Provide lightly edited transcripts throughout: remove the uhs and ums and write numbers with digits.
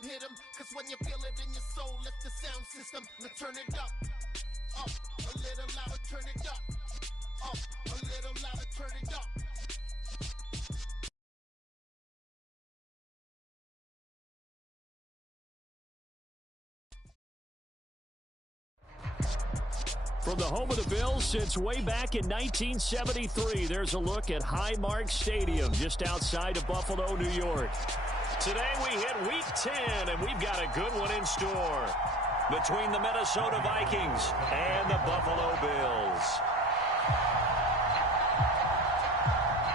rhythm hit 'em, cause when you feel it in your soul, lift the sound system. Now turn it up, a little louder, turn it up, a little louder, turn it up. From the home of the Bills since way back in 1973, there's a look at Highmark Stadium just outside of Buffalo, New York. Today we hit Week 10, and we've got a good one in store between the Minnesota Vikings and the Buffalo Bills.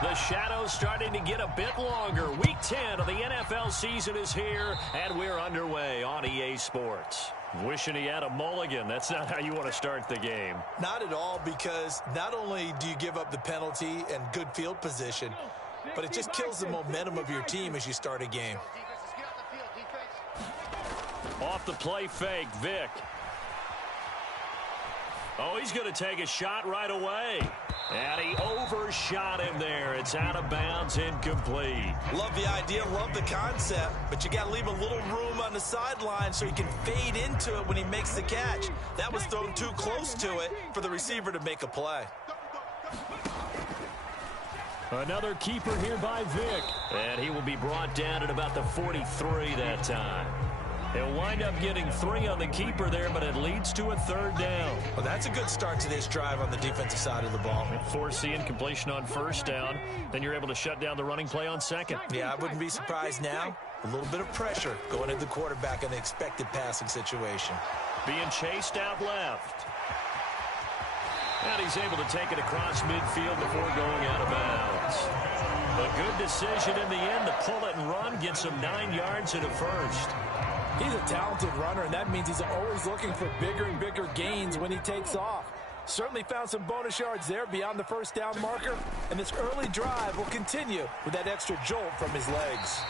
The shadow's starting to get a bit longer. Week 10 of the NFL season is here, and we're underway on EA Sports. Wishing he had a mulligan. That's not how you want to start the game. Not at all, because not only do you give up the penalty and good field position, but it just kills the momentum of your team as you start a game. Off the play fake, Vic. Oh, he's going to take a shot right away. And he overshot him there. It's out of bounds, incomplete. Love the idea, love the concept, but you got to leave a little room on the sideline so he can fade into it when he makes the catch. That was thrown too close to it for the receiver to make a play. Another keeper here by Vic. And he will be brought down at about the 43 that time. They'll wind up getting 3 on the keeper there, but it leads to a 3rd down. Well, that's a good start to this drive on the defensive side of the ball. Force incompletion on 1st down. Then you're able to shut down the running play on 2nd. Yeah, I wouldn't be surprised now. A little bit of pressure going into the quarterback in an expected passing situation. Being chased out left. And he's able to take it across midfield before going out of bounds. A good decision in the end to pull it and run, gets him 9 yards and a 1st. He's a talented runner, and that means he's always looking for bigger and bigger gains when he takes off. Certainly found some bonus yards there beyond the 1st down marker, and this early drive will continue with that extra jolt from his legs.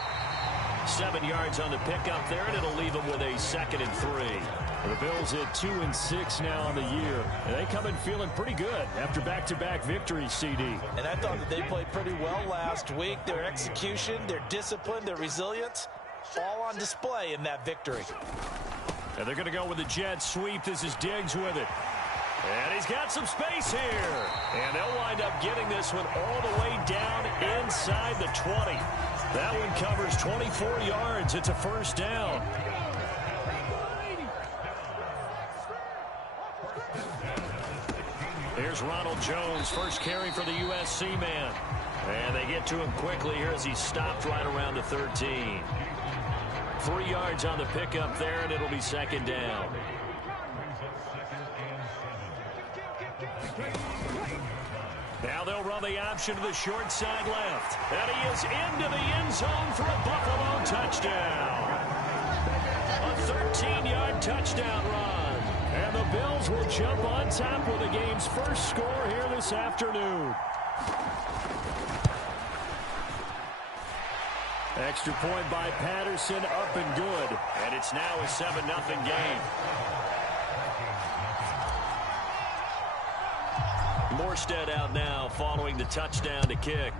7 yards on the pickup there, and it'll leave him with a 2nd and 3. The Bills at 2-6 now on the year. And they come in feeling pretty good after back-to-back victories, CD. And I thought that they played pretty well last week. Their execution, their discipline, their resilience, all on display in that victory. And they're going to go with the jet sweep. This is Diggs with it. And he's got some space here. And they'll wind up getting this one all the way down inside the 20. That one covers 24 yards. It's a 1st down. Here's Ronald Jones, first carry for the USC man. And they get to him quickly here as he stopped right around the 13. 3 yards on the pickup there, and it'll be 2nd down. Now they'll run the option to the short side left. And he is into the end zone for a Buffalo touchdown. A 13-yard touchdown run. And the Bills will jump on top with the game's first score here this afternoon. Extra point by Patterson, up and good. And it's now a 7-0 game. Morstead out now following the touchdown to kick.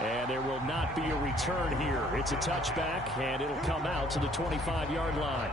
And there will not be a return here. It's a touchback, and it'll come out to the 25-yard line.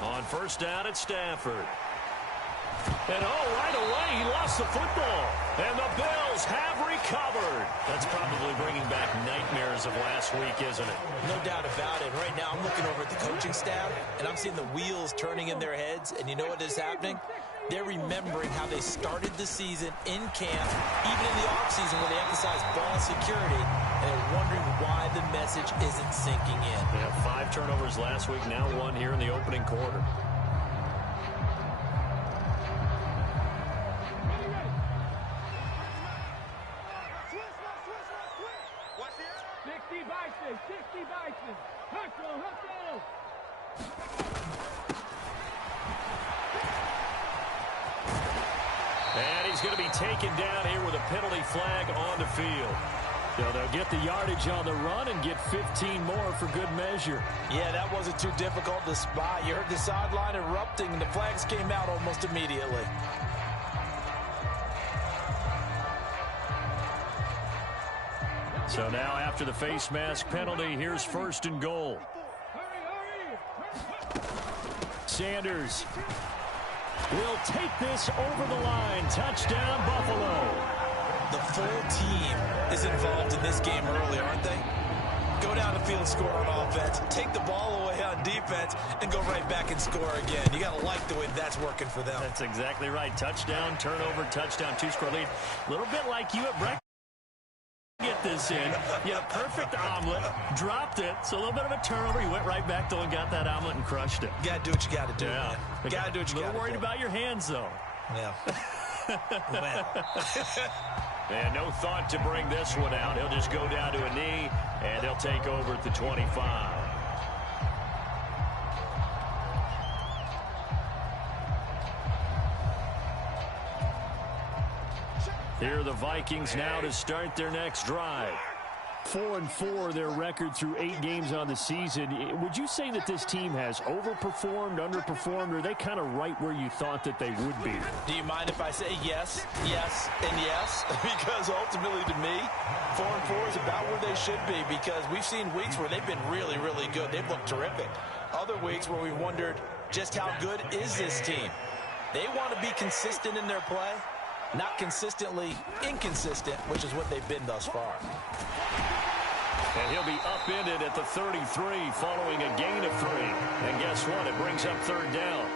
On 1st down at Stafford. And right away he lost the football. And the Bills have recovered. That's probably bringing back nightmares of last week, isn't it? No doubt about it. Right now I'm looking over at the coaching staff, and I'm seeing the wheels turning in their heads. And you know what is happening? They're remembering how they started the season in camp, even in the offseason where they emphasized ball security, and they're wondering why the message isn't sinking in. They had 5 turnovers last week, now 1 here in the opening quarter. he's going to be taken down here with a penalty flag on the field. So they'll get the yardage on the run and get 15 more for good measure. Yeah, that wasn't too difficult to spot. You heard the sideline erupting, and the flags came out almost immediately. So now after the face mask penalty, here's 1st and goal. Sanders will take this over the line. Touchdown, Buffalo. The full team is involved in this game early, aren't they? Go down the field, score on offense, take the ball away on defense, and go right back and score again. You got to like the way that's working for them. That's exactly right. Touchdown, turnover, touchdown, 2-score lead. A little bit like you at breakfast. Get this in. You had a perfect omelet, dropped it, so a little bit of a turnover. You went right back, though, and got that omelet and crushed it. You got to do what you got to do, yeah. man. Got to do what you got to do. A little worried about your hands, though. Yeah. Well. And no thought to bring this one out. He'll just go down to a knee, and he'll take over at the 25. Here are the Vikings now to start their next drive. 4-4, their record through 8 games on the season. Would you say that this team has overperformed, underperformed, or are they kind of right where you thought that they would be? Do you mind if I say yes, yes, and yes? Because ultimately to me, 4-4 is about where they should be, because we've seen weeks where they've been really, really good. They've looked terrific. Other weeks where we've wondered just how good is this team. They want to be consistent in their play. Not consistently inconsistent, which is what they've been thus far. And he'll be upended at the 33 following a gain of 3. And guess what? It brings up 3rd down.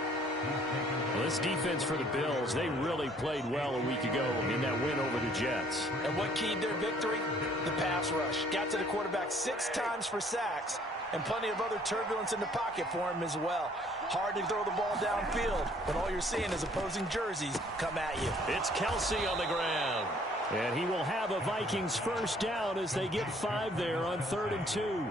Well, this defense for the Bills, they really played well a week ago in that win over the Jets. And what keyed their victory? The pass rush. Got to the quarterback 6 times for sacks. And plenty of other turbulence in the pocket for him as well. Hard to throw the ball downfield when all you're seeing is opposing jerseys come at you. It's Kelsey on the ground. And he will have a Vikings 1st down as they get 5 there on 3rd and 2.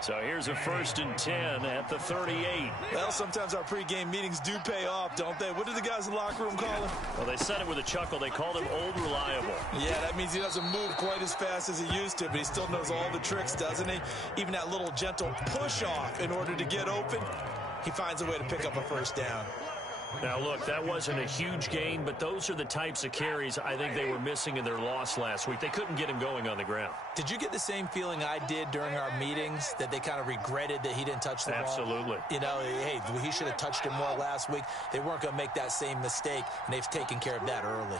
So here's a 1st and 10 at the 38. Well, sometimes our pregame meetings do pay off, don't they? What do the guys in the locker room call him? Well, they said it with a chuckle. They called him Old Reliable. Yeah, that means he doesn't move quite as fast as he used to, but he still knows all the tricks, doesn't he? Even that little gentle push-off in order to get open, he finds a way to pick up a 1st down. Now, look, that wasn't a huge gain, but those are the types of carries I think they were missing in their loss last week. They couldn't get him going on the ground. Did you get the same feeling I did during our meetings, that they kind of regretted that he didn't touch the ball? Absolutely. You know, hey, he should have touched it more last week. They weren't going to make that same mistake, and they've taken care of that early.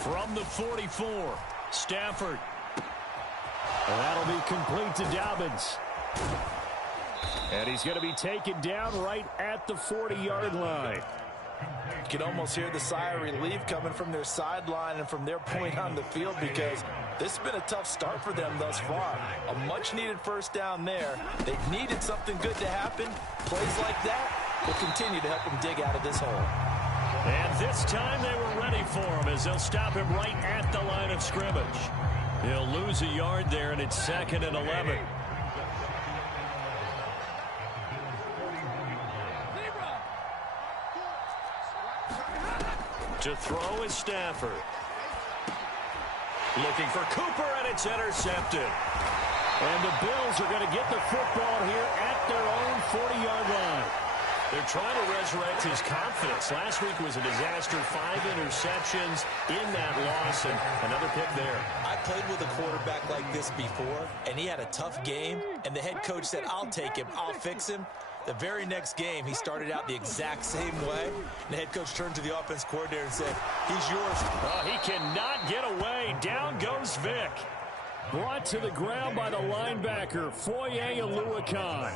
From the 44, Stafford. And that'll be complete to Dobbins. And he's going to be taken down right at the 40-yard line. You can almost hear the sigh of relief coming from their sideline and from their point on the field, because this has been a tough start for them thus far. A much-needed 1st down there. They've needed something good to happen. Plays like that will continue to help them dig out of this hole. And this time they were ready for him, as they'll stop him right at the line of scrimmage. He'll lose a yard there, and it's 2nd and 11. To throw is Stafford. Looking for Cooper, and it's intercepted. And the Bills are going to get the football here at their own 40-yard line. They're trying to resurrect his confidence. Last week was a disaster. 5 interceptions in that loss, and another pick there. I played with a quarterback like this before, and he had a tough game, and the head coach said, I'll take him, I'll fix him. The very next game, he started out the exact same way. And the head coach turned to the offense coordinator and said, he's yours. Oh, he cannot get away. Down goes Vick. Brought to the ground by the linebacker, Foye Oluokun.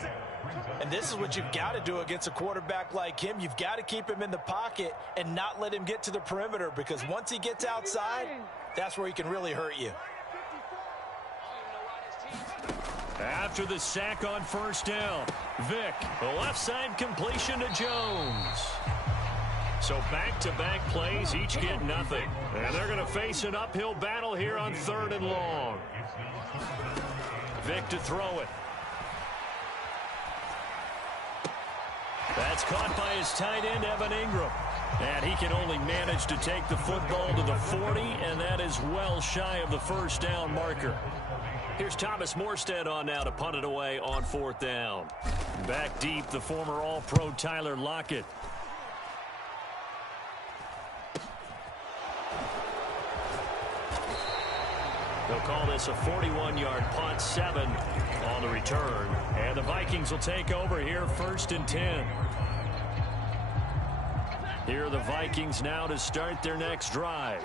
And this is what you've got to do against a quarterback like him. You've got to keep him in the pocket and not let him get to the perimeter, because once he gets outside, that's where he can really hurt you. After the sack on 1st down, Vick, the left side completion to Jones. So back-to-back plays, each get nothing. And they're going to face an uphill battle here on 3rd and long. Vick to throw it. That's caught by his tight end, Evan Ingram. And he can only manage to take the football to the 40, and that is well shy of the first down marker. Here's Thomas Morstead on now to punt it away on 4th down. Back deep, the former All-Pro Tyler Lockett. They'll call this a 41-yard punt, 7 on the return. And the Vikings will take over here, 1st and 10. Here are the Vikings now to start their next drive.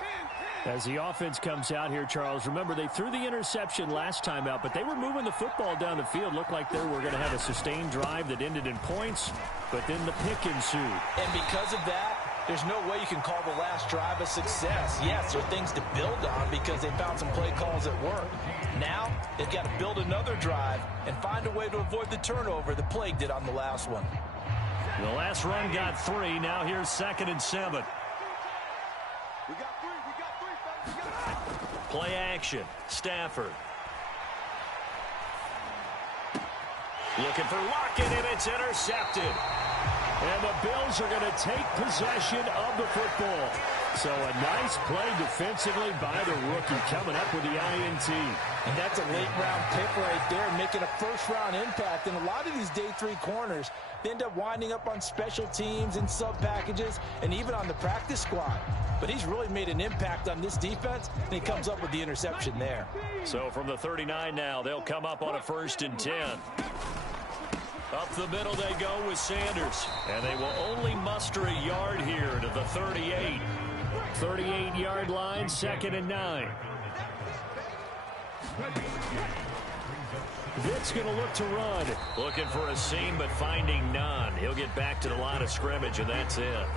As the offense comes out here, Charles, remember they threw the interception last time out, but they were moving the football down the field. Looked like they were going to have a sustained drive that ended in points, but then the pick ensued. And because of that, there's no way you can call the last drive a success. Yes, there are things to build on because they found some play calls at work. Now, they've got to build another drive and find a way to avoid the turnover that plagued it on the last one. The last run got 3. Now here's 2nd and 7. Play action. Stafford. Looking for Lockett, and it's intercepted. And the Bills are going to take possession of the football. So a nice play defensively by the rookie coming up with the INT. And that's a late-round pick right there, making a first-round impact. And a lot of these day 3 corners, they end up winding up on special teams and sub-packages and even on the practice squad. But he's really made an impact on this defense, and he comes up with the interception there. So from the 39 now, they'll come up on a 1st and 10. Up the middle they go with Sanders. And they will only muster a yard here to the 38. 38-yard line, 2nd and 9. Vitt's going to look to run. Looking for a seam, but finding none. He'll get back to the line of scrimmage, and that's it.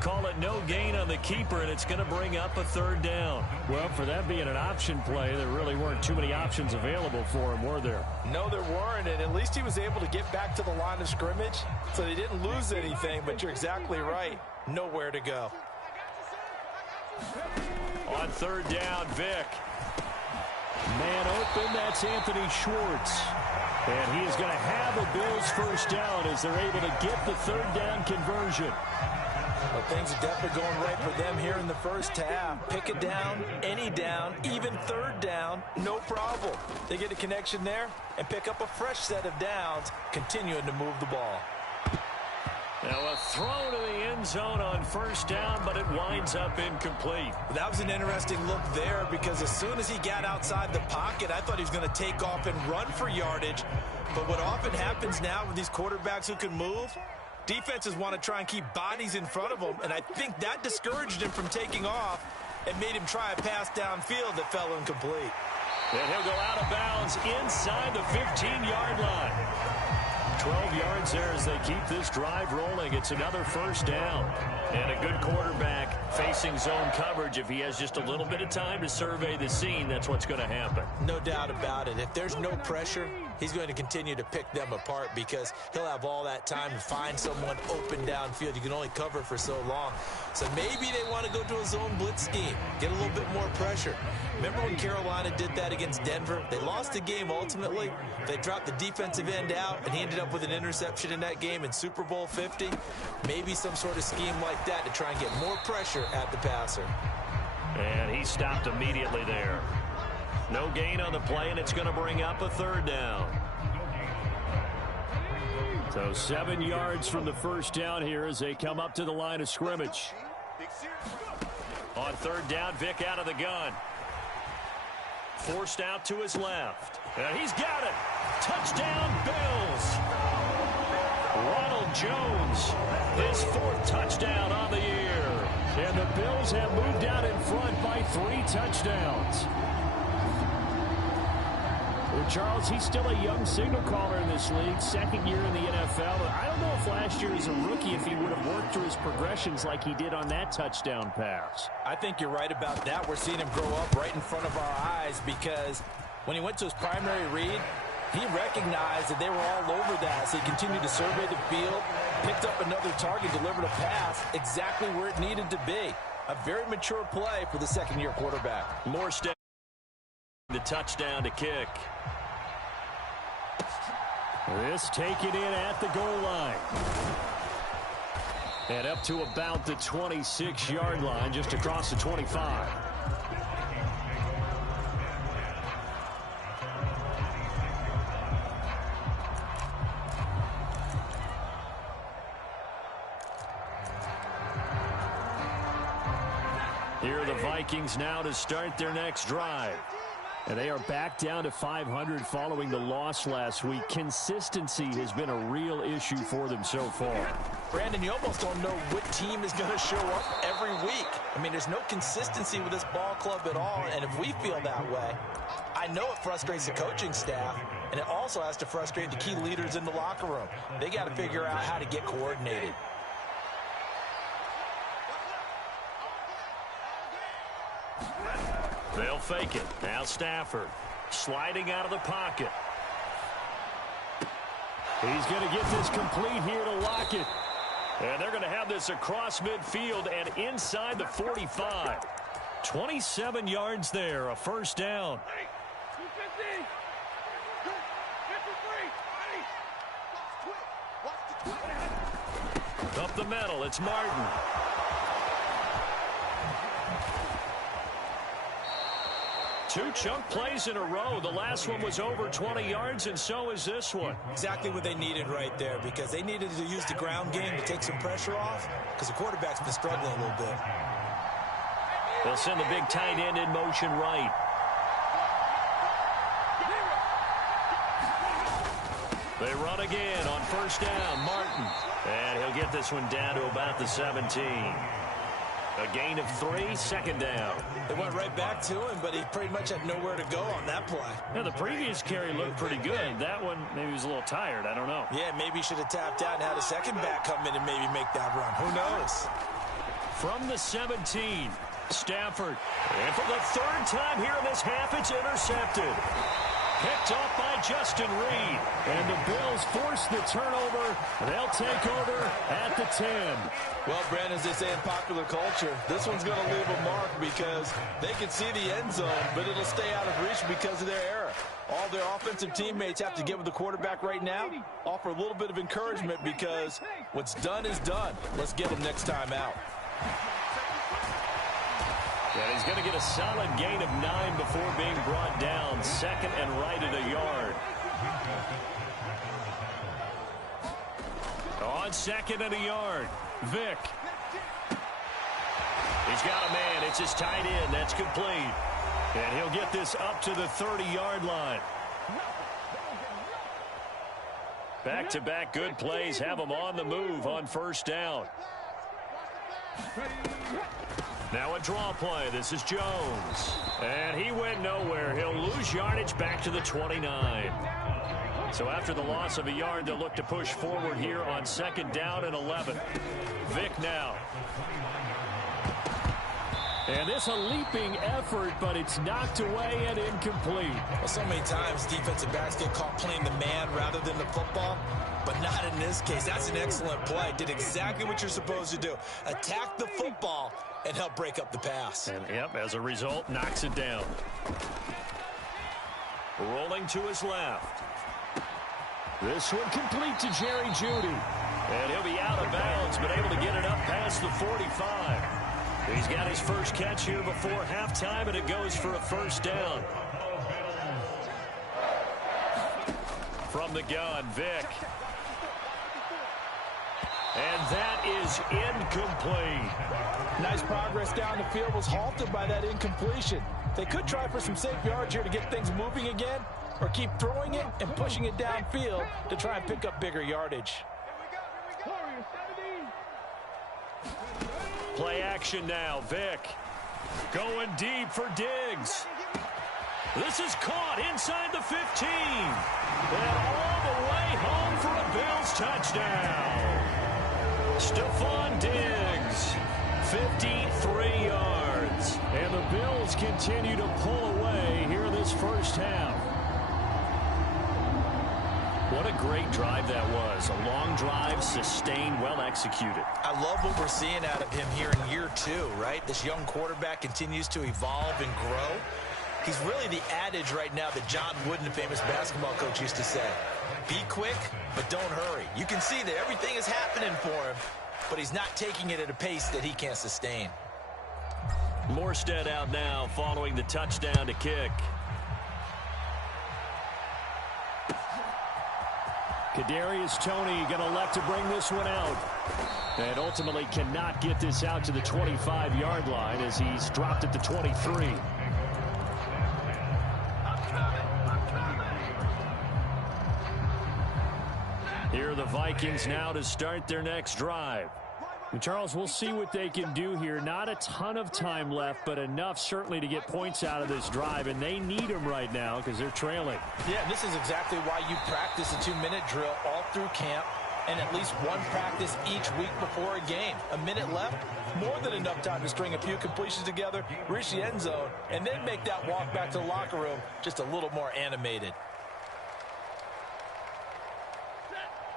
Call it no gain on the keeper, and it's going to bring up a 3rd down. Well, for that being an option play, there really weren't too many options available for him, were there? No, there weren't, and at least he was able to get back to the line of scrimmage, so they didn't lose anything, but you're exactly right. Nowhere to go. On 3rd down, Vick. Man open, that's Anthony Schwartz. And he is going to have a Bills 1st down as they're able to get the 3rd down conversion. Well, things are definitely going right for them here in the first half. Pick it down, any down, even 3rd down, no problem. They get a connection there and pick up a fresh set of downs, continuing to move the ball. Now a throw to the end zone on 1st down, but it winds up incomplete. That was an interesting look there because as soon as he got outside the pocket, I thought he was going to take off and run for yardage. But what often happens now with these quarterbacks who can move, defenses want to try and keep bodies in front of them, and I think that discouraged him from taking off and made him try a pass downfield that fell incomplete. And he'll go out of bounds inside the 15-yard line. 12 yards there as they keep this drive rolling. It's another 1st down. And a good quarterback facing zone coverage. If he has just a little bit of time to survey the scene, that's what's going to happen. No doubt about it. If there's no pressure, he's going to continue to pick them apart because he'll have all that time to find someone open downfield. You can only cover for so long. So maybe they want to go to a zone blitz scheme, get a little bit more pressure. Remember when Carolina did that against Denver? They lost the game ultimately. They dropped the defensive end out, and he ended up with an interception in that game in Super Bowl 50. Maybe some sort of scheme like that to try and get more pressure at the passer. And he stopped immediately there. No gain on the play, and it's going to bring up a 3rd down. So 7 yards from the 1st down here as they come up to the line of scrimmage. On 3rd down, Vick out of the gun. Forced out to his left. And he's got it. Touchdown, Bills. Ronald Jones, his 4th touchdown on the year. And the Bills have moved out in front by 3 touchdowns. Well, Charles, he's still a young signal caller in this league, 2nd year in the NFL. I don't know if last year as a rookie, if he would have worked through his progressions like he did on that touchdown pass. I think you're right about that. We're seeing him grow up right in front of our eyes because when he went to his primary read, he recognized that they were all over that, so he continued to survey the field, picked up another target, delivered a pass exactly where it needed to be. A very mature play for the 2nd-year quarterback. More step. The touchdown to kick. This taken in at the goal line. And up to about the 26-yard line, just across the 25. Here are the Vikings now to start their next drive. And they are back down to 500 following the loss last week. Consistency has been a real issue for them so far. Brandon, you almost don't know what team is going to show up every week. I mean, there's no consistency with this ball club at all, and if we feel that way, I know it frustrates the coaching staff, and it also has to frustrate the key leaders in the locker room. They got to figure out how to get coordinated. They'll fake it. Now Stafford sliding out of the pocket. He's going to get this complete here to Lockett. And they're going to have this across midfield and inside the 45. 27 yards there, a first down. Up the middle, it's Martin. Two chunk plays in a row. The last one was over 20 yards, and so is this one. Exactly what they needed right there, because they needed to use the ground game to take some pressure off, because the quarterback's been struggling a little bit. They'll send the big tight end in motion right. They run again on first down. Martin. And he'll get this one down to about the 17. A gain of 3, second down. They went right back to him, but he pretty much had nowhere to go on that play. Now, the previous carry looked pretty good. That one, maybe he was a little tired. I don't know. Yeah, maybe he should have tapped out and had a second back come in and maybe make that run. Who knows? From the 17, Stafford. And for the third time here in this half, it's intercepted. Picked off by Justin Reed. And the Bills force the turnover. They'll take over at the 10. Well, Brandon, as they say in popular culture, this one's going to leave a mark because they can see the end zone, but it'll stay out of reach because of their error. All their offensive teammates have to get with the quarterback right now, offer a little bit of encouragement because what's done is done. Let's get him next time out. And he's going to get a solid gain of 9 before being brought down. Second and right at a yard. On second and a yard, Vick. He's got a man. It's his tight end. That's complete. And he'll get this up to the 30-yard line. Back-to-back good plays have him on the move on first down. Now a draw play. This is Jones. And he went nowhere. He'll lose yardage back to the 29. So after the loss of a yard, they'll look to push forward here on second down and 11. Vick now. And this a leaping effort, but it's knocked away and incomplete. Well, so many times defensive backs get caught playing the man rather than the football, but not in this case. That's an excellent play. Did exactly what you're supposed to do. Attack the football and help break up the pass. And, yep, as a result, knocks it down. Rolling to his left. This one complete to Jerry Jeudy. And he'll be out of bounds, but able to get it up past the 45. He's got his first catch here before halftime, and it goes for a first down. From the gun, Vick. And that is incomplete. Nice progress down the field was halted by that incompletion. They could try for some safe yards here to get things moving again, or keep throwing it and pushing it downfield to try and pick up bigger yardage. Play action now, Vick. Going deep for Diggs. This is caught inside the 15. And all the way home for a Bills touchdown. Stephon Diggs, 53 yards. And the Bills continue to pull away here in this first half. What a great drive that was. A long drive, sustained, well executed. I love what we're seeing out of him here in year 2, right? This young quarterback continues to evolve and grow. He's really the adage right now that John Wooden, the famous basketball coach, used to say. Be quick, but don't hurry. You can see that everything is happening for him, but he's not taking it at a pace that he can't sustain. Morstead out now following the touchdown to kick. Kadarius Toney going to elect to bring this one out. And ultimately cannot get this out to the 25-yard line as he's dropped at the 23. Here are the Vikings now to start their next drive. And Charles, we'll see what they can do here. Not a ton of time left, but enough certainly to get points out of this drive, and they need them right now because they're trailing. Yeah, this is exactly why you practice a 2-minute drill all through camp and at least one practice each week before a game. A minute left, more than enough time to string a few completions together, reach the end zone, and then make that walk back to the locker room just a little more animated.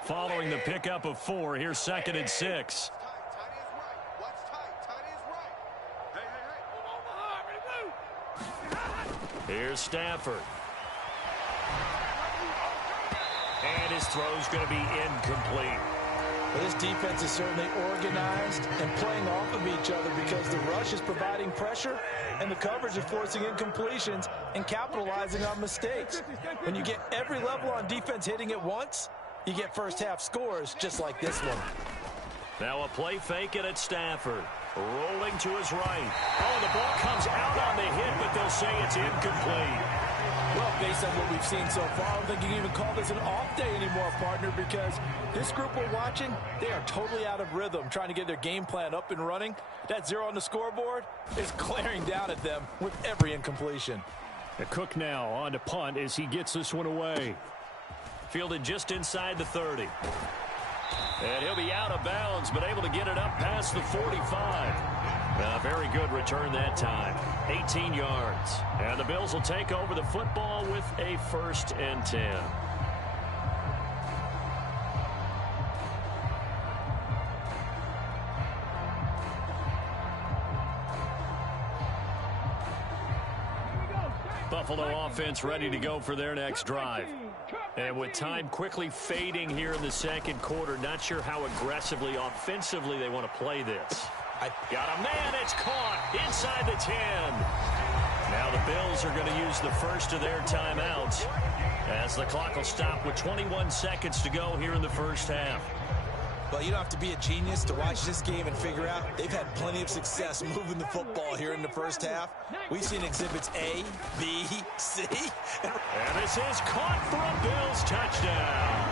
Following the pickup of 4, here's 2nd and 6. Here's Stafford. And his throw's going to be incomplete. Well, this defense is certainly organized and playing off of each other because the rush is providing pressure and the coverage is forcing incompletions and capitalizing on mistakes. When you get every level on defense hitting at once, you get first-half scores just like this one. Now a play fake it at Stafford. Rolling to his right. Oh, the ball comes out on the hit, but they'll say it's incomplete. Well, based on what we've seen so far, I don't think you can even call this an off day anymore, partner, because this group we're watching, they are totally out of rhythm, trying to get their game plan up and running. That 0 on the scoreboard is glaring down at them with every incompletion. The Cook now on to punt as he gets this one away. Fielded just inside the 30. And he'll be out of bounds, but able to get it up past the 45. Very good return that time. 18 yards. And the Bills will take over the football with a 1st and 10. Buffalo offense ready to go for their next drive. And with time quickly fading here in the 2nd quarter, not sure how aggressively, offensively they want to play this. Got a man, it's caught inside the 10. Now the Bills are going to use the first of their timeouts as the clock will stop with 21 seconds to go here in the first half. Well, you don't have to be a genius to watch this game and figure out they've had plenty of success moving the football here in the first half. We've seen exhibits A, B, C. And this is caught for a Bills touchdown.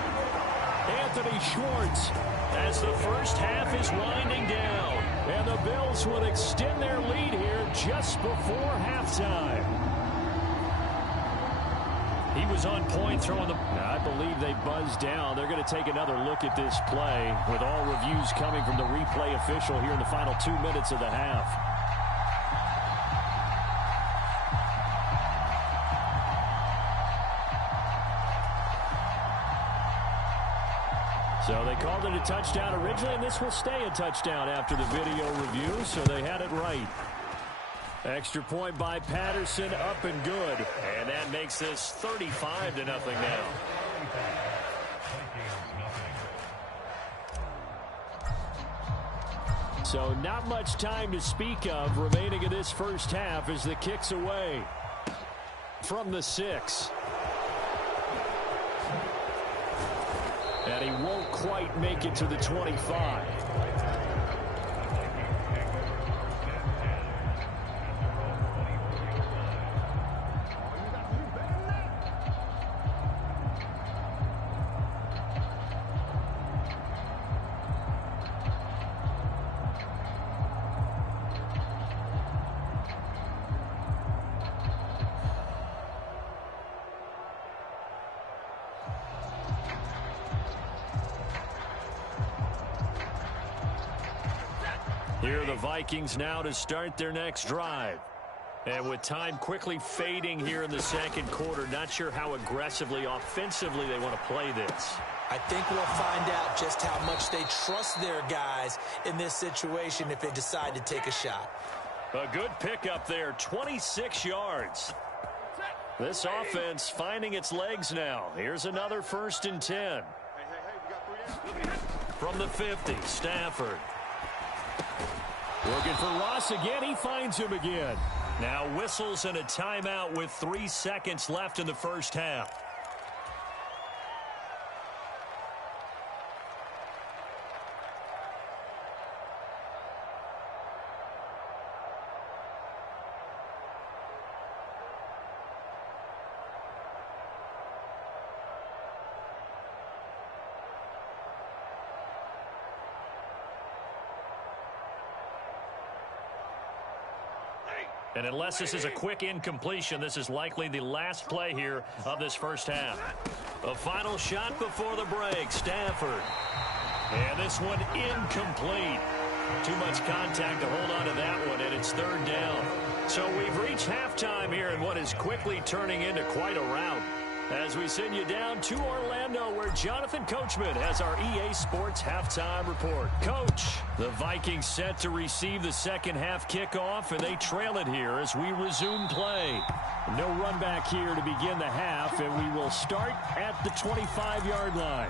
Anthony Schwartz as the first half is winding down. And the Bills will extend their lead here just before halftime. He was on point throwing the... I believe they buzzed down. They're going to take another look at this play with all reviews coming from the replay official here in the final 2 minutes of the half. So they called it a touchdown originally, and this will stay a touchdown after the video review, so they had it right. Extra point by Patterson, up and good. And that makes this 35-0 now. So not much time to speak of remaining in this first half as the kick's away from the 6. And he won't quite make it to the 25. Here are the Vikings now to start their next drive. And with time quickly fading here in the 2nd quarter, not sure how aggressively, offensively they want to play this. I think we'll find out just how much they trust their guys in this situation if they decide to take a shot. A good pickup there, 26 yards. This offense finding its legs now. Here's another 1st and 10. For From the 50, Stafford. Looking for Ross again. He finds him again. Now whistles and a timeout with 3 seconds left in the first half. And unless this is a quick incompletion, this is likely the last play here of this first half. A final shot before the break. Stafford. And this one incomplete. Too much contact to hold on to that one, and it's third down. So we've reached halftime here in what is quickly turning into quite a rout. As we send you down to Orlando, where Jonathan Coachman has our EA Sports Halftime Report. Coach, the Vikings set to receive the second half kickoff, and they trail it here as we resume play. No run back here to begin the half, and we will start at the 25-yard line.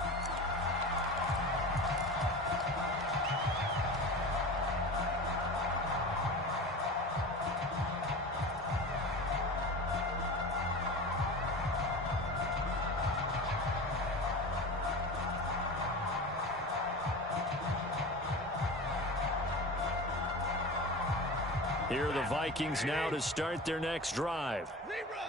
Here are the Vikings now to start their next drive.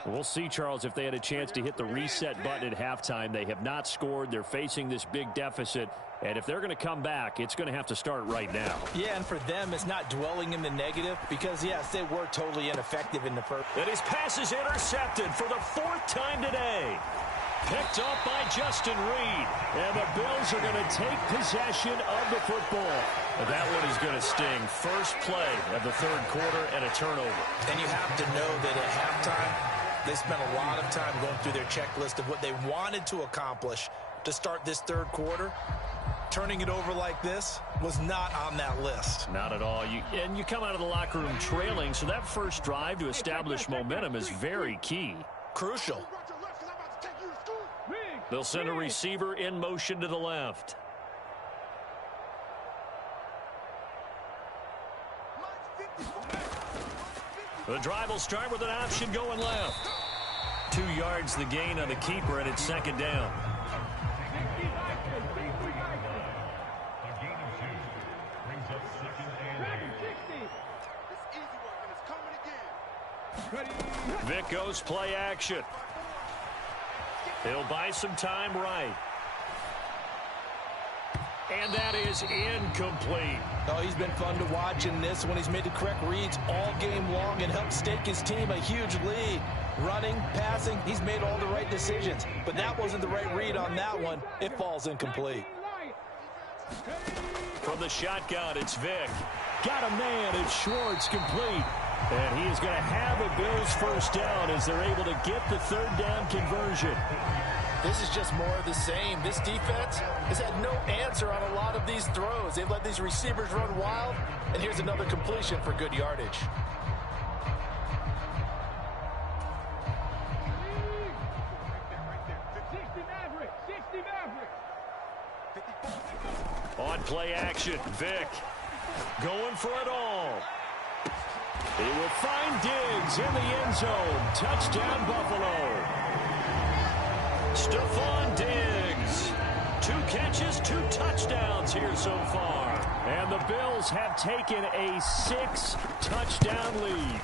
We'll see, Charles, if they had a chance to hit the reset button at halftime. They have not scored. They're facing this big deficit. And if they're going to come back, it's going to have to start right now. Yeah, and for them, it's not dwelling in the negative because, yes, they were totally ineffective in the first. And his pass is intercepted for the 4th time today. Picked up by Justin Reed. And the Bills are going to take possession of the football. That one is going to sting. First play of the third quarter and a turnover. And you have to know that at halftime, they spent a lot of time going through their checklist of what they wanted to accomplish to start this third quarter. Turning it over like this was not on that list. Not at all. And you come out of the locker room trailing, so that first drive to establish momentum is very key. Crucial. They'll send a receiver in motion to the left. The drive will start with an option going left. 2 yards the gain on the keeper, and it's second down. Vic goes play action. He'll buy some time right. And that is incomplete. Oh, he's been fun to watch in this when he's made the correct reads all game long and helped stake his team a huge lead. Running, passing, he's made all the right decisions. But that wasn't the right read on that one. It falls incomplete. From the shotgun, it's Vic. Got a man, it's Schwartz, complete. And he is going to have a Bills first down as they're able to get the third down conversion. This is just more of the same. This defense has had no answer on a lot of these throws. They've let these receivers run wild, and here's another completion for good yardage. On play action, Vic going for it all. He will find Diggs in the end zone. Touchdown, Buffalo. Stephon Diggs. 2 catches, 2 touchdowns here so far. And the Bills have taken a 6-touchdown lead.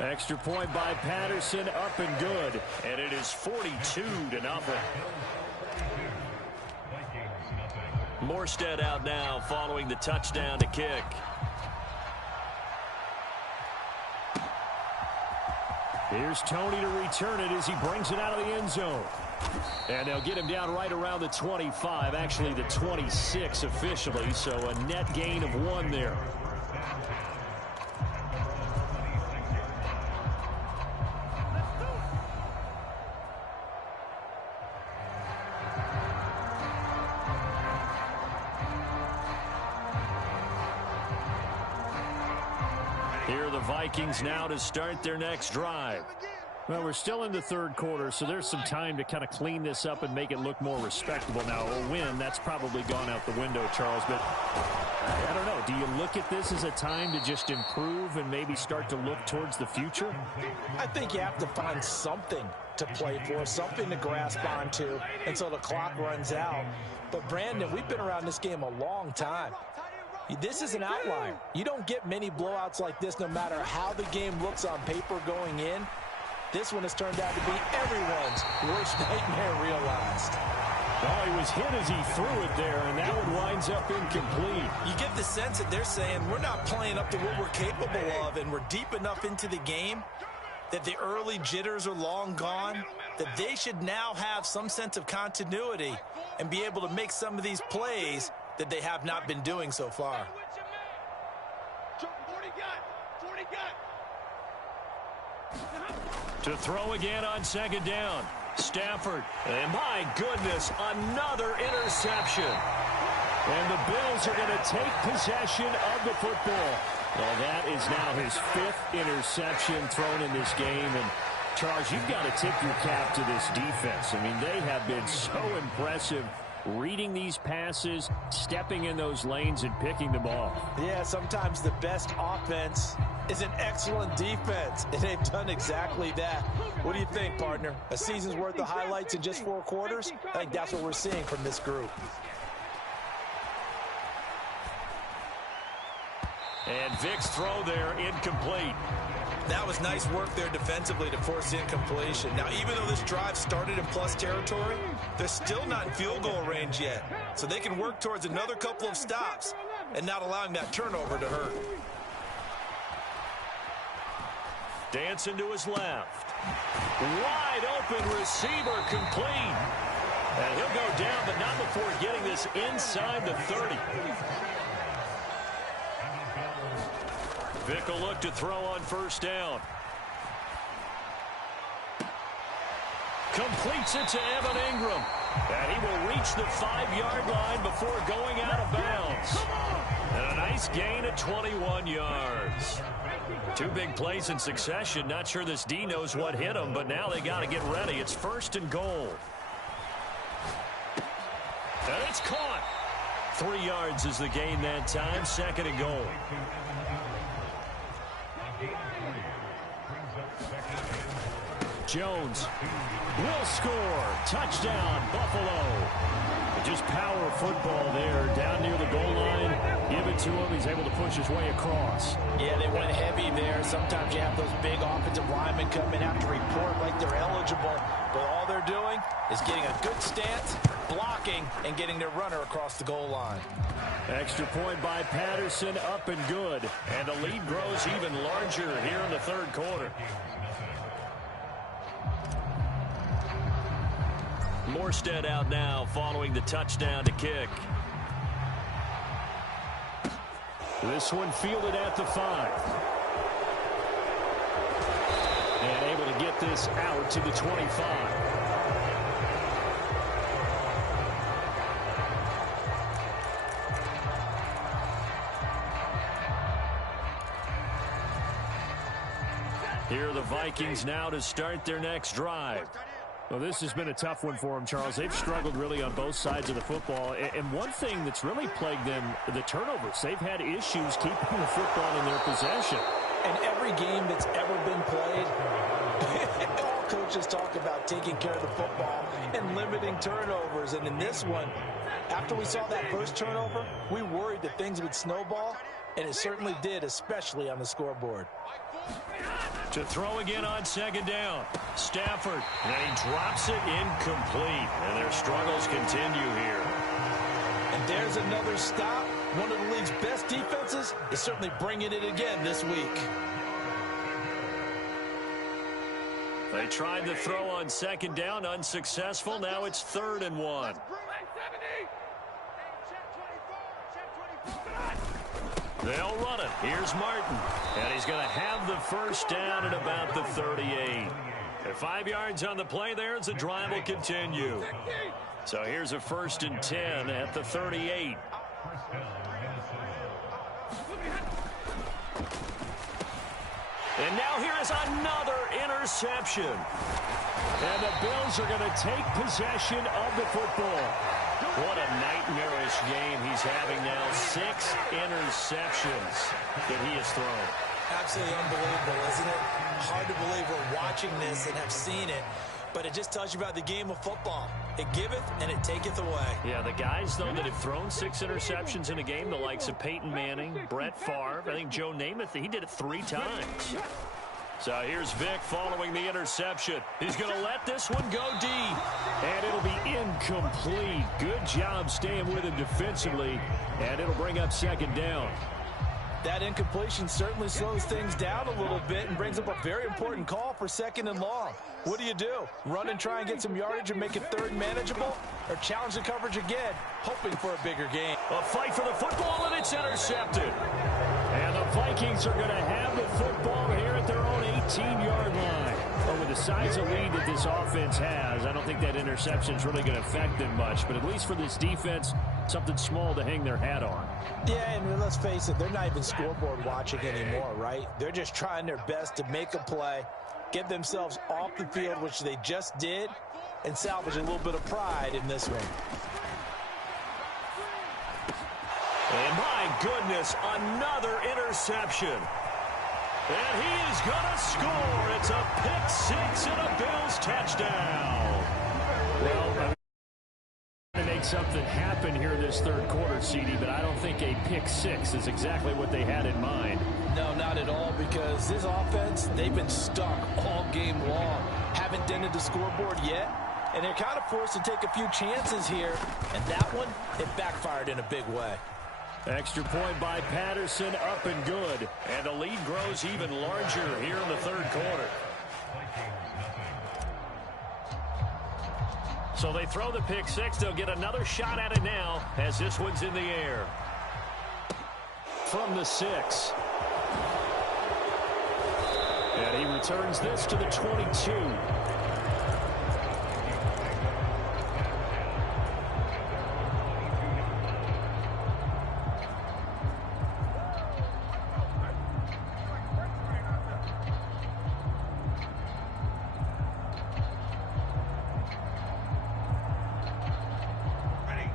Extra point by Patterson, up and good. And it is 42-0. Morstead out now following the touchdown to kick. Here's Tony to return it as he brings it out of the end zone. And they'll get him down right around the 25, actually the 26 officially, so a net gain of 1 there. Here are the Vikings now to start their next drive. Well, we're still in the third quarter, so there's some time to kind of clean this up and make it look more respectable. Now, a win, that's probably gone out the window, Charles, but I don't know. Do you look at this as a time to just improve and maybe start to look towards the future? I think you have to find something to play for, something to grasp onto until the clock runs out. But, Brandon, we've been around this game a long time. This is an outlier. You don't get many blowouts like this no matter how the game looks on paper going in. This one has turned out to be everyone's worst nightmare realized. Well, he was hit as he threw it there, and that one winds up incomplete. You get the sense that they're saying we're not playing up to what we're capable of, and we're deep enough into the game that the early jitters are long gone, that they should now have some sense of continuity and be able to make some of these plays that they have not been doing so far. To throw again on second down. Stafford. And my goodness, another interception. And the Bills are going to take possession of the football. Well, that is now his fifth interception thrown in this game. And, Charles, you've got to tip your cap to this defense. I mean, they have been so impressive reading these passes, stepping in those lanes, and picking them off. Yeah, sometimes the best offense is an excellent defense, and they've done exactly that. What do you think, partner? A season's worth of highlights in just 4 quarters? I think that's what we're seeing from this group. And Vic's throw there, incomplete. That was nice work there defensively to force the incompletion. Now, even though this drive started in plus territory, they're still not in field goal range yet. So they can work towards another couple of stops and not allowing that turnover to hurt. Dancing to his left. Wide open receiver complete. And he'll go down, but not before getting this inside the 30. Vic will look to throw on first down. Completes it to Evan Ingram. And he will reach the 5-yard line before going out of bounds. And a nice gain of 21 yards. 2 big plays in succession. Not sure this D knows what hit him, but now they got to get ready. It's 1st and goal. And it's caught. 3 yards is the gain that time. 2nd and goal. Jones will score. Touchdown, Buffalo. Just power football there down near the goal line. Give it to him. He's able to push his way across. Yeah, they went heavy there. Sometimes you have those big offensive linemen come in, have to report like they're eligible. But all they're doing is getting a good stance, blocking, and getting their runner across the goal line. Extra point by Patterson, up and good. And the lead grows even larger here in the 3rd quarter. Morstead out now following the touchdown to kick. This one fielded at the 5. And able to get this out to the 25. Here are the Vikings now to start their next drive. Well, this has been a tough one for them, Charles. They've struggled really on both sides of the football. And one thing that's really plagued them, the turnovers. They've had issues keeping the football in their possession. And every game that's ever been played, all coaches talk about taking care of the football and limiting turnovers. And in this one, after we saw that first turnover, we worried that things would snowball, and it certainly did, especially on the scoreboard. To throw again on 2nd down. Stafford, and he drops it incomplete. And their struggles continue here. And there's another stop. One of the league's best defenses is certainly bringing it again this week. They tried to throw on 2nd down, unsuccessful. Now it's 3rd and 1. They'll run it. Here's Martin. And he's going to have the first down at about the 38. At 5 yards on the play there as the drive will continue. So here's a 1st and 10 at the 38. And now here is another interception. And the Bills are going to take possession of the football. What a nightmarish game he's having now. 6 interceptions that he has thrown. Absolutely unbelievable, isn't it? Hard to believe we're watching this and have seen it, but it just tells you about the game of football. It giveth and it taketh away. Yeah, the guys, though, that have thrown 6 interceptions in a game, the likes of Peyton Manning, Brett Favre, I think Joe Namath, he did it 3 times. So here's Vic following the interception. He's going to let this one go deep. And it'll be incomplete. Good job staying with him defensively. And it'll bring up 2nd down. That incompletion certainly slows things down a little bit and brings up a very important call for 2nd and long. What do? Run and try and get some yardage and make it 3rd manageable? Or challenge the coverage again, hoping for a bigger gain? A fight for the football, and it's intercepted. And the Vikings are going to have the football here at their own 18-yard line. But with the size of lead that this offense has, I don't think that interception is really going to affect them much. But at least for this defense, something small to hang their hat on. Yeah, and let's face it, they're not even scoreboard watching anymore, right? They're just trying their best to make a play, get themselves off the field, which they just did, and salvage a little bit of pride in this one. And my goodness, another interception. And he is going to score. It's a pick 6 and a Bills touchdown. Well, to make something happen here this 3rd quarter, CD, but I don't think a pick 6 is exactly what they had in mind. No, not at all, because this offense, they've been stuck all game long. Haven't dented the scoreboard yet, and they're kind of forced to take a few chances here, and that one, it backfired in a big way. Extra point by Patterson, up and good. And the lead grows even larger here in the 3rd quarter. So they throw the pick 6. They'll get another shot at it now as this one's in the air. From the 6. And he returns this to the 22.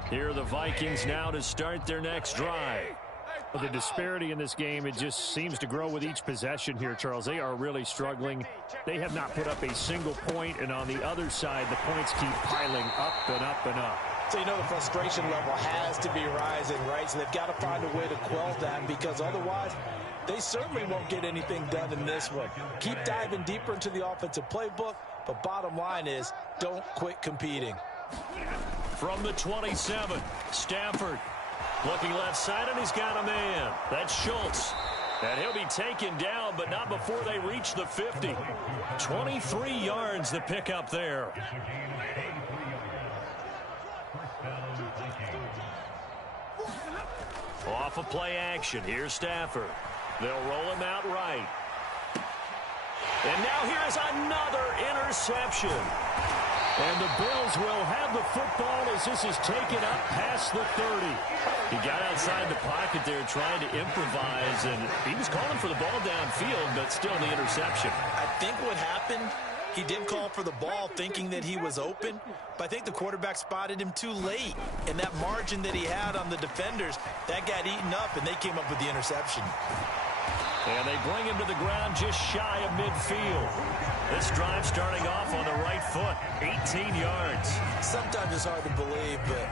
Here are the Vikings now to start their next drive. Well, the disparity in this game, it just seems to grow with each possession here, Charles. They are really struggling. They have not put up a single point, and on the other side, the points keep piling up and up and up. So, you know, the frustration level has to be rising, right? So they've got to find a way to quell that, because otherwise, they certainly won't get anything done in this one. Keep diving deeper into the offensive playbook, but bottom line is, don't quit competing. From the 27, Stafford looking left side, and he's got a man. That's Schultz. And he'll be taken down, but not before they reach the 50. 23 yards to pick up there. Off of play action, here's Stafford. They'll roll him out right. And now here is another interception. And the Bills will have the football as this is taken up past the 30. He got outside the pocket there trying to improvise, and he was calling for the ball downfield, but still the interception. I think what happened, he did call for the ball thinking that he was open, but I think the quarterback spotted him too late. And that margin that he had on the defenders, that got eaten up, and they came up with the interception. And they bring him to the ground just shy of midfield. This drive starting off on the right foot, 18 yards. Sometimes it's hard to believe, but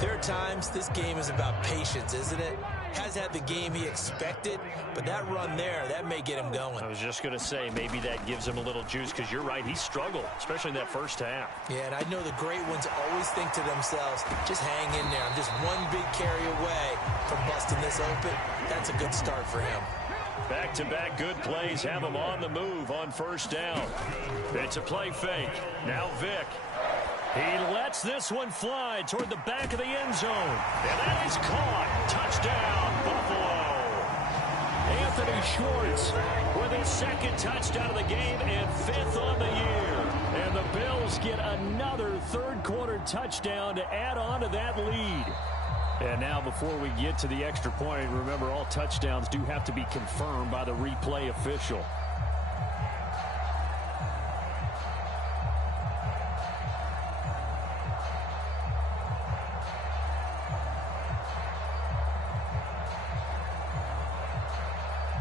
there are times this game is about patience, isn't it? Has had the game he expected, but that run there, that may get him going. I was just going to say, maybe that gives him a little juice, because you're right, he struggled, especially in that first half. Yeah, and I know the great ones always think to themselves, just hang in there. I'm just one big carry away from busting this open. That's a good start for him. Back-to-back good plays have him on the move on first down. It's a play fake. Now Vic. He lets this one fly toward the back of the end zone. And that is caught. Touchdown, Buffalo. Anthony Schwartz with his 2nd touchdown of the game and 5th on the year. And the Bills get another 3rd quarter touchdown to add on to that lead. And now before we get to the extra point, remember all touchdowns do have to be confirmed by the replay official.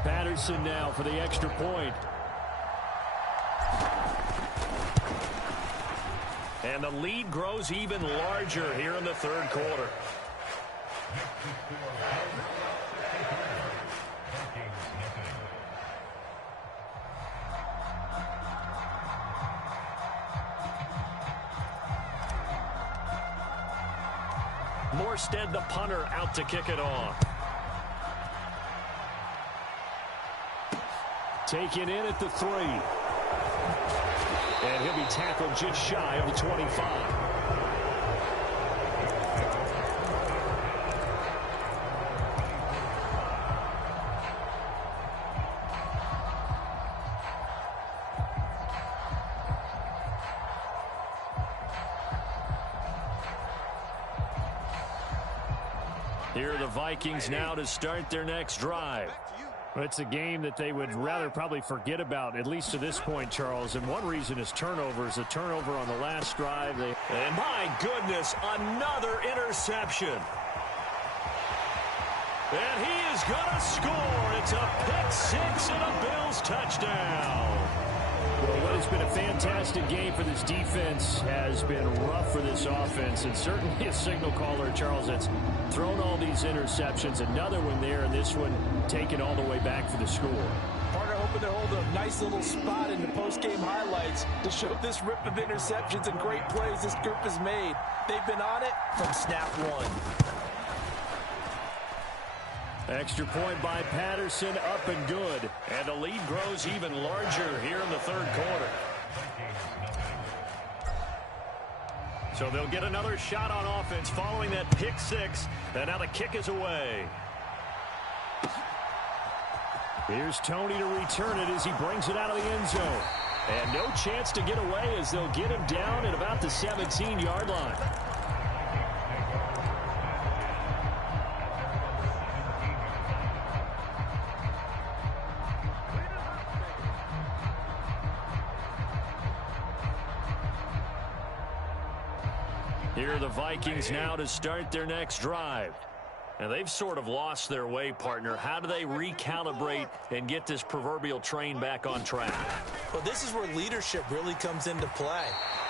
Patterson now for the extra point. And the lead grows even larger here in the third quarter. Morstead, the punter, out to kick it off. Taken in at the 3. And he'll be tackled just shy of the 25. Here are the Vikings now to start their next drive. It's a game that they would rather probably forget about, at least to this point, Charles. And one reason is turnovers. A turnover on the last drive. And my goodness, another interception. And he is going to score. It's a pick six and a Bills touchdown. Well, what has been a fantastic game for this defense has been rough for this offense, and certainly a signal caller, Charles, that's thrown all these interceptions. Another one there, and this one taken all the way back for the score. Partner hoping to hold a nice little spot in the post-game highlights to show this rip of interceptions and great plays this group has made. They've been on it from snap one. Extra point by Patterson, up and good. And the lead grows even larger here in the third quarter. So they'll get another shot on offense following that pick six. And now the kick is away. Here's Tony to return it as he brings it out of the end zone. And no chance to get away as they'll get him down at about the 17-yard line. Here are the Vikings now to start their next drive. And they've sort of lost their way, partner. How do they recalibrate and get this proverbial train back on track? Well, this is where leadership really comes into play.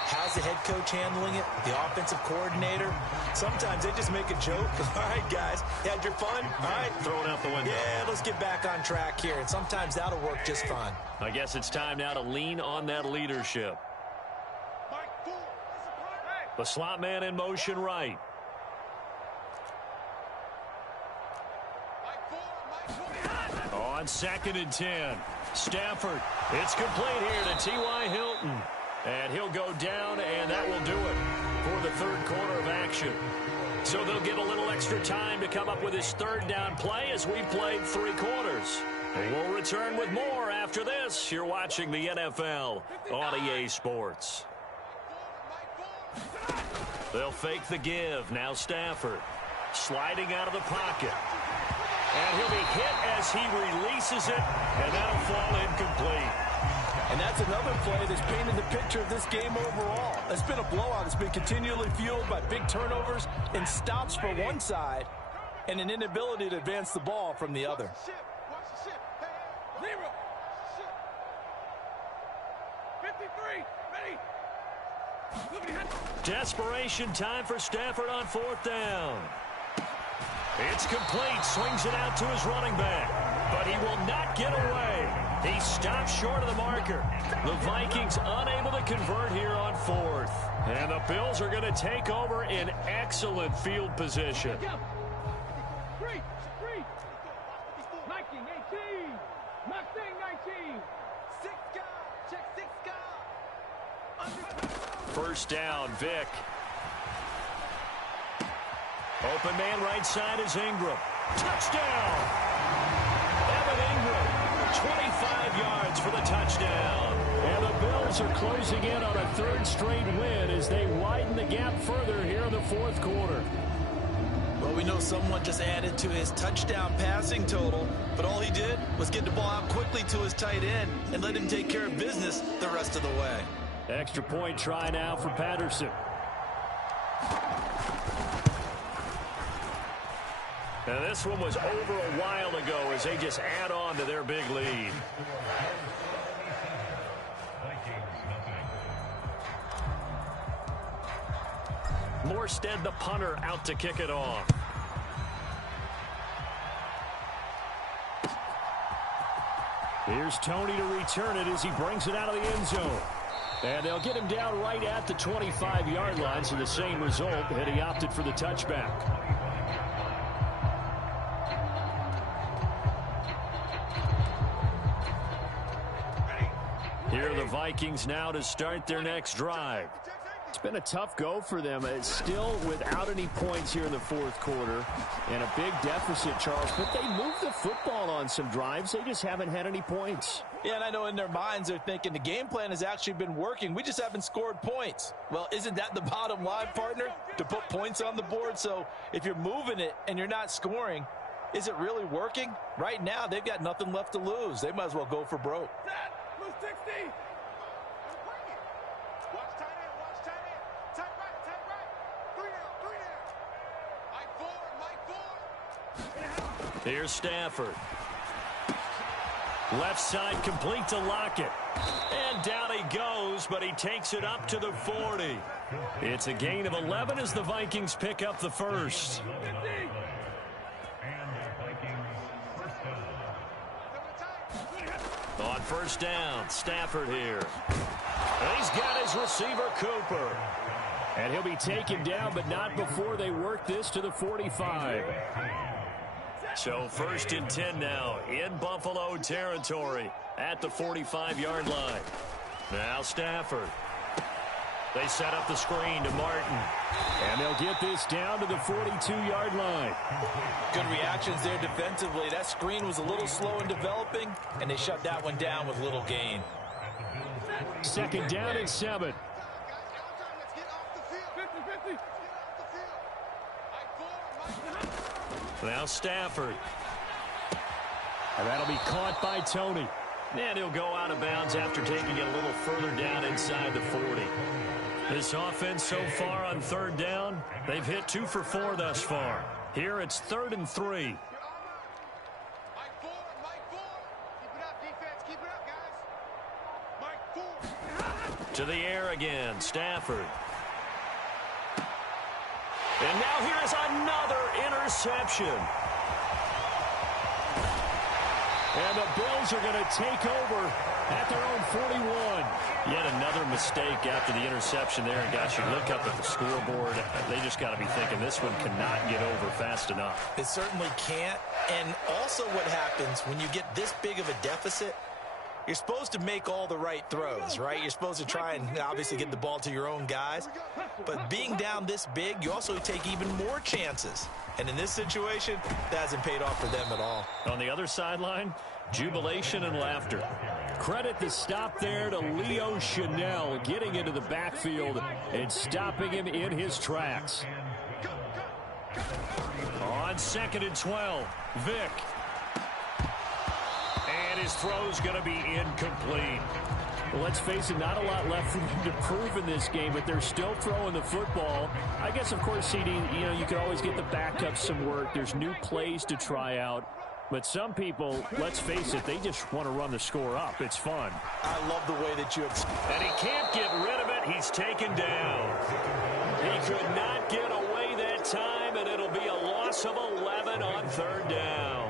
How's the head coach handling it? The offensive coordinator? Sometimes they just make a joke. All right, guys, you had your fun? All right. Throw it out the window. Yeah, let's get back on track here. And sometimes that'll work just fine. I guess it's time now to lean on that leadership. The slot man in motion right. On 2nd and 10. Stafford. It's complete here to T.Y. Hilton. And he'll go down, and that will do it for the third quarter of action. So they'll get a little extra time to come up with his third down play as we've played 3 quarters. And we'll return with more after this. You're watching the NFL on EA Sports. They'll fake the give. Now Stafford sliding out of the pocket. And he'll be hit as he releases it, and that'll fall incomplete. And that's another play that's painted the picture of this game overall. It's been a blowout. It's been continually fueled by big turnovers and stops for one side and an inability to advance the ball from the other. Desperation time for Stafford on 4th down. It's complete. Swings it out to his running back. But he will not get away. He stops short of the marker. The Vikings unable to convert here on 4th. And the Bills are going to take over in excellent field position. First down, Vic. Open man right side is Ingram. Touchdown! Evan Ingram, 25 yards for the touchdown. And the Bills are closing in on a 3rd straight win as they widen the gap further here in the 4th quarter. Well, we know someone just added to his touchdown passing total, but all he did was get the ball out quickly to his tight end and let him take care of business the rest of the way. Extra point try now for Patterson. And this one was over a while ago as they just add on to their big lead. Morstead, the punter, out to kick it off. Here's Tony to return it as he brings it out of the end zone. And they'll get him down right at the 25-yard line, so the same result, and he opted for the touchback. Here are the Vikings now to start their next drive. It's been a tough go for them. It's still without any points here in the fourth quarter and a big deficit, Charles. But they moved the football on some drives. They just haven't had any points. Yeah, and I know in their minds they're thinking the game plan has actually been working. We just haven't scored points. Well, isn't that the bottom line, partner? To put points on the board? So if you're moving it and you're not scoring, is it really working? Right now, they've got nothing left to lose. They might as well go for broke. Lose 60. Here's Stafford. Left side complete to Lockett. And down he goes, but he takes it up to the 40. It's a gain of 11 as the Vikings pick up the first. On first down, Stafford here. And he's got his receiver, Cooper. And he'll be taken down, but not before they work this to the 45. So 1st and 10 now in Buffalo territory at the 45-yard line. Now Stafford. They set up the screen to Martin. And they'll get this down to the 42-yard line. Good reactions there defensively. That screen was a little slow in developing, and they shut that one down with little gain. 2nd down and 7. Now Stafford. And that'll be caught by Tony. And he'll go out of bounds after taking it a little further down inside the 40. This offense so far on 3rd down, they've hit 2 for 4 thus far. Here it's 3rd and 3. To the air again, Stafford. And now here's another interception. And the Bills are going to take over at their own 41. Yet another mistake after the interception there. And gosh, you look up at the scoreboard, they just got to be thinking this one cannot get over fast enough. It certainly can't. And also what happens when you get this big of a deficit, you're supposed to make all the right throws, right? You're supposed to try and obviously get the ball to your own guys. But being down this big, you also take even more chances. And in this situation, that hasn't paid off for them at all. On the other sideline, jubilation and laughter. Credit the stop there to Leo Chanel getting into the backfield and stopping him in his tracks. On 2nd and 12, Vick. And his throw's going to be incomplete. Well, let's face it, not a lot left for them to prove in this game, but they're still throwing the football. I guess, of course, CD, you can always get the backup some work. There's new plays to try out. But some people, let's face it, they just want to run the score up. It's fun. I love the way that you have... And he can't get rid of it. He's taken down. He could not get away that time, and it'll be a loss of 11 on 3rd down.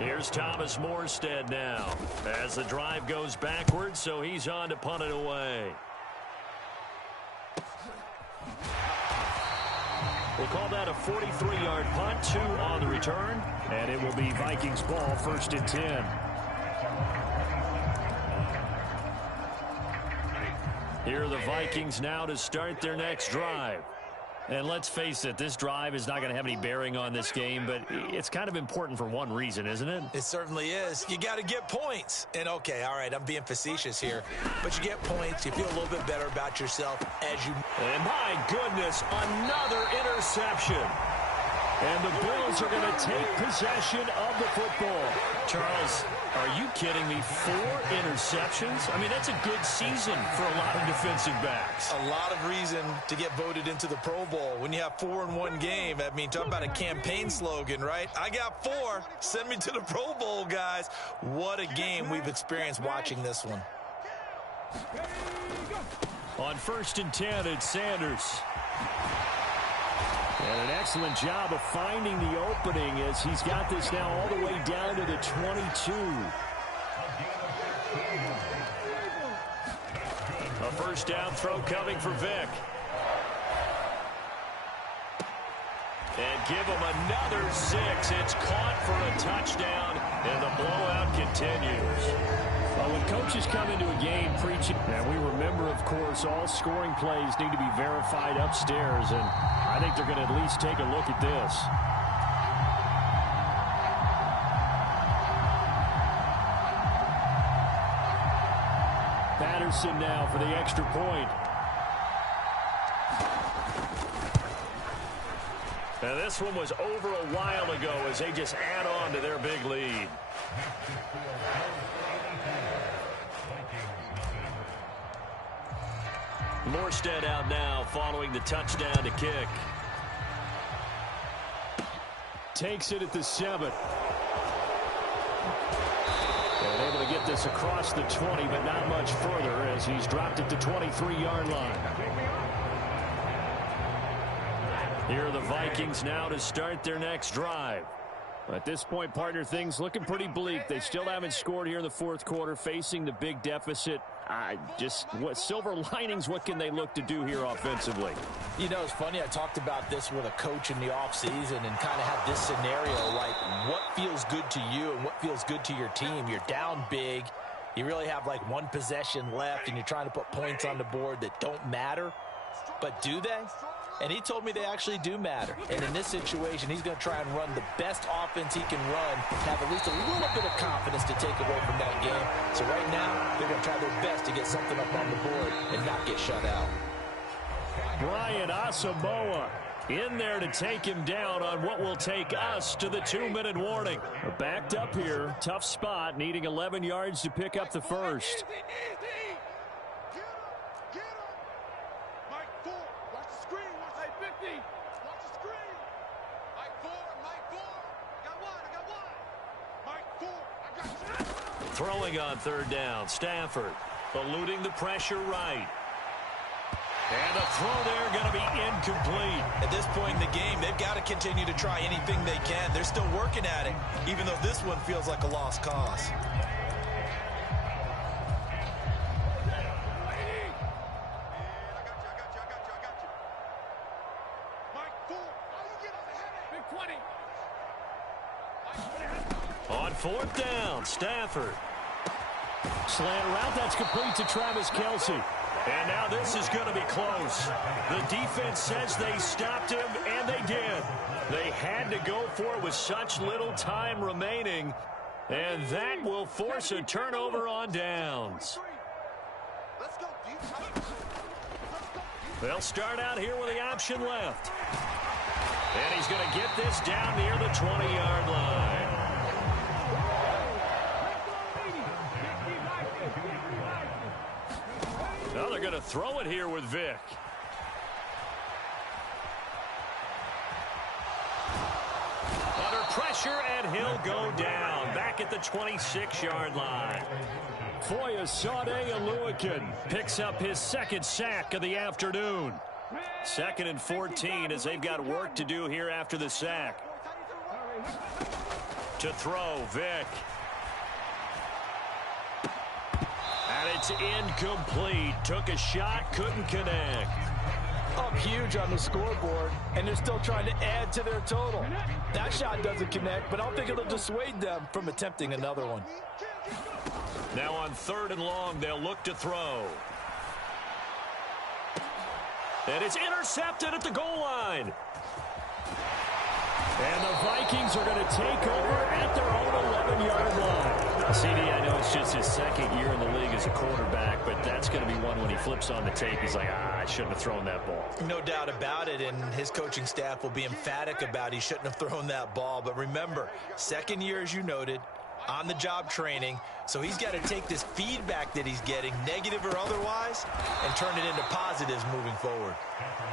Here's Thomas Morstead now as the drive goes backwards, so he's on to punt it away. We'll call that a 43-yard punt, 2 on the return, and it will be Vikings ball, 1st and 10. Here are the Vikings now to start their next drive. And let's face it, this drive is not going to have any bearing on this game, but it's kind of important for one reason, isn't it? It certainly is. You got to get points. And, okay, all right, I'm being facetious here. But you get points. You feel a little bit better about yourself as you... And, my goodness, another interception. And the Bills are going to take possession of the football. Charles, are you kidding me? 4 interceptions? I mean, that's a good season for a lot of defensive backs. A lot of reason to get voted into the Pro Bowl. When you have 4 in one game, I mean, talk about a campaign slogan, right? I got 4. Send me to the Pro Bowl, guys. What a game we've experienced watching this one. On 1st and 10, it's Sanders. And an excellent job of finding the opening as he's got this now all the way down to the 22. A first down throw coming for Vick. And give him another 6. It's caught for a touchdown, and the blowout continues. Well, when coaches come into a game preaching, and we remember, of course, all scoring plays need to be verified upstairs, and I think they're going to at least take a look at this. Patterson now for the extra point. Now this one was over a while ago as they just add on to their big lead. Morstead out now following the touchdown to kick. Takes it at the 7. And able to get this across the 20, but not much further as he's dropped at the 23-yard line. Here are the Vikings now to start their next drive. At this point, partner, things looking pretty bleak. They still haven't scored here in the 4th quarter, facing the big deficit. What silver linings, what can they look to do here offensively? You know, it's funny. I talked about this with a coach in the offseason and kind of had this scenario, like what feels good to you and what feels good to your team. You're down big. You really have like 1 possession left, and you're trying to put points on the board that don't matter. But do they? And he told me they actually do matter. And in this situation, he's going to try and run the best offense he can run, have at least a little bit of confidence to take away from that game. So right now, they're going to try their best to get something up on the board and not get shut out. Brian Asamoah in there to take him down on what will take us to the 2-minute warning. Backed up here, tough spot, needing 11 yards to pick up the first. Throwing on 3rd down, Stafford eluding the pressure right. And a throw there going to be incomplete. At this point in the game, they've got to continue to try anything they can. They're still working at it, even though this one feels like a lost cause. On 4th down, Stafford. Slant route, that's complete to Travis Kelce. And now this is going to be close. The defense says they stopped him, and they did. They had to go for it with such little time remaining, and that will force a turnover on downs. They'll start out here with the option left. And he's going to get this down near the 20-yard line. Now they're going to throw it here with Vick. Under pressure, and he'll go down. Back at the 26-yard line. Foyesade Oluwakin picks up his 2nd sack of the afternoon. 2nd and 14 as they've got work to do here after the sack. To throw, Vick. And it's incomplete. Took a shot, couldn't connect. Up huge on the scoreboard, and they're still trying to add to their total. That shot doesn't connect, but I don't think it'll dissuade them from attempting another one. Now on 3rd and long, they'll look to throw. And it's intercepted at the goal line. And the Vikings are going to take over at their own 11-yard line. CD, I know it's just his second year in the league as a quarterback, but that's going to be one when he flips on the tape. He's like, I shouldn't have thrown that ball. No doubt about it, and his coaching staff will be emphatic about he shouldn't have thrown that ball. But remember, second year, as you noted, on-the-job training, so he's got to take this feedback that he's getting, negative or otherwise, and turn it into positives moving forward.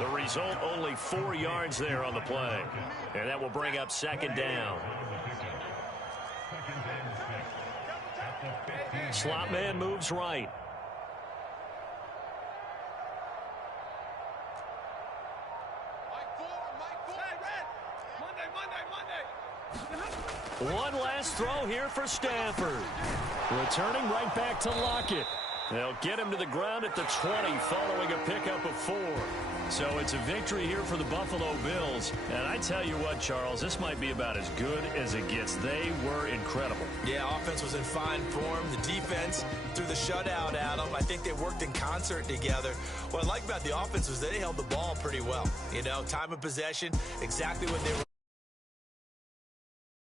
The result, only 4 yards there on the play. And that will bring up second down. Slot man moves right. One last throw here for Stafford. Returning right back to Lockett. They'll get him to the ground at the 20 following a pickup of 4. So it's a victory here for the Buffalo Bills. And I tell you what, Charles, this might be about as good as it gets. They were incredible. Yeah, offense was in fine form. The defense through the shutout, Adam. I think they worked in concert together. What I like about the offense was they held the ball pretty well. You know, time of possession, exactly what they were.